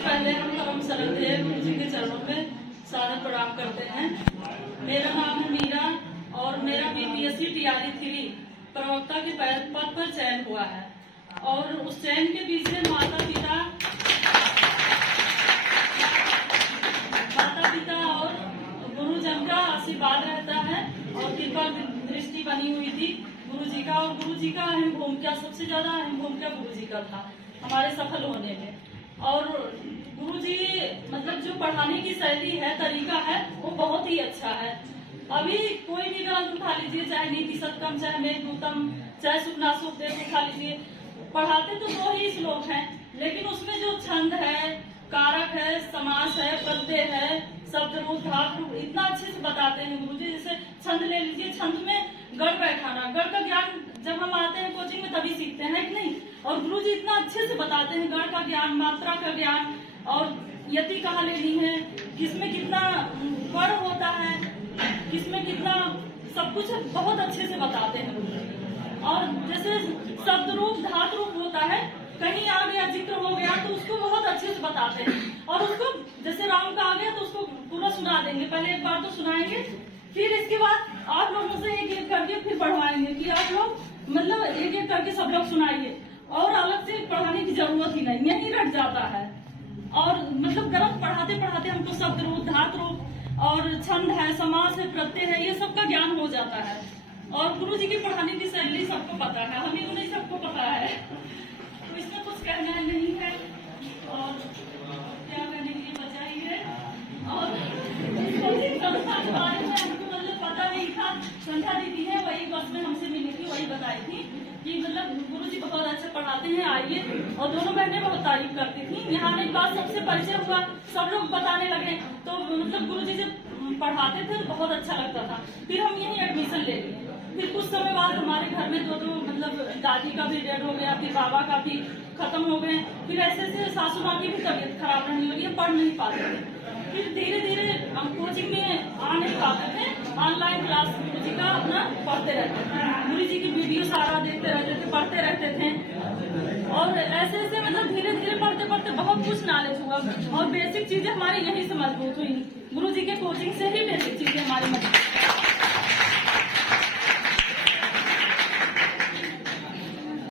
पहले हम परम श्रद्धेय गुरु जी के चरणों में सादर प्रणाम करते हैं। मेरा नाम है मीरा और मेरा बीपीएससी टीआरई 3 प्रवक्ता के पद पर चयन हुआ है और उस चयन के पीछे माता पिता और गुरुजन का आशीर्वाद रहता है और कृपा दृष्टि बनी हुई थी गुरु जी का। और गुरु जी का अहम भूमिका, सबसे ज्यादा अहम भूमिका गुरु जी का था हमारे सफल होने में। और गुरुजी मतलब जो पढ़ाने की शैली है, तरीका है, वो बहुत ही अच्छा है। अभी कोई भी ग्रंथ उठा लीजिए, चाहे नीति शतकम, चाहे मेघदूतम, चाहे सुखनासुखदेव उठा लीजिए, पढ़ाते तो 2 ही श्लोक हैं, लेकिन उसमें जो छंद है, कारक है, समास है, प्रत्यय है, शब्द रूप, धातु रूप इतना अच्छे से बताते हैं गुरुजी। जैसे छंद ले लीजिए, छंद में गढ़ बैठाना, गढ़ का ज्ञान जब हम आते हैं कोचिंग में तभी सीखते हैं कि नहीं, और गुरुजी इतना अच्छे से बताते हैं गढ़ का ज्ञान, मात्रा का ज्ञान, और यति कहाँ लेनी है, किसमें कितना गढ़ होता है, किसमें कितना, सब कुछ बहुत अच्छे से बताते हैं गुरुजी। और जैसे शब्द रूप, धातु रूप होता है, कहीं आ गया, जिक्र हो गया तो उसको बहुत अच्छे से बताते हैं। और उसको जैसे राम का आ गया तो उसको पूरा सुना देंगे, पहले एक बार तो सुनाएंगे, फिर इसके बाद आप लोगों से एक एक करके फिर पढ़वाएंगे कि आप लोग मतलब एक एक करके सब लोग सुनाइए, और अलग से पढ़ाने की जरूरत ही नहीं, यही रट जाता है। और मतलब ग्रंथ पढ़ाते पढ़ाते हमको शब्द रूप, धातु रूप और छंद है, समास है, प्रत्यय है, ये सब का ज्ञान हो जाता है। और गुरु जी की पढ़ाने की शैली सबको पता है, हमें को नहीं सबको पता है, तो इसमें कुछ कहना नहीं है और क्या कहने के लिए बचा ही है। और संस्था के बारे में हमको मतलब पता नहीं था, संध्या दीदी है वही बस में हमसे मिली थी, वही बताई थी कि मतलब गुरुजी बहुत अच्छा पढ़ाते हैं, आइए। और दोनों बहनें बहुत तारीफ करती थी। यहाँ एक बात सबसे परिचय हुआ, सब लोग बताने लगे, तो मतलब गुरुजी जब पढ़ाते थे तो बहुत अच्छा लगता था। फिर हम यहीं एडमिशन ले लिए। फिर कुछ समय बाद हमारे घर में 2 मतलब दादी का भी डेड हो गया, फिर बाबा का भी खत्म हो गए, फिर ऐसे ऐसे सासू माँ की भी तबीयत खराब रहने लगी, पढ़ नहीं पाते थे। फिर धीरे धीरे हम कोचिंग में आ नहीं पाते थे, ऑनलाइन क्लास गुरु जी का अपना पढ़ते रहते थे, गुरु जी की वीडियो सारा देखते रहते थे, पढ़ते रहते थे। और ऐसे ऐसे मतलब धीरे धीरे पढ़ते पढ़ते बहुत कुछ नॉलेज हुआ और बेसिक चीजें हमारी यहीं से मजबूत हुई। गुरु जी के कोचिंग से ही बेसिक चीजें हमारी मजबूत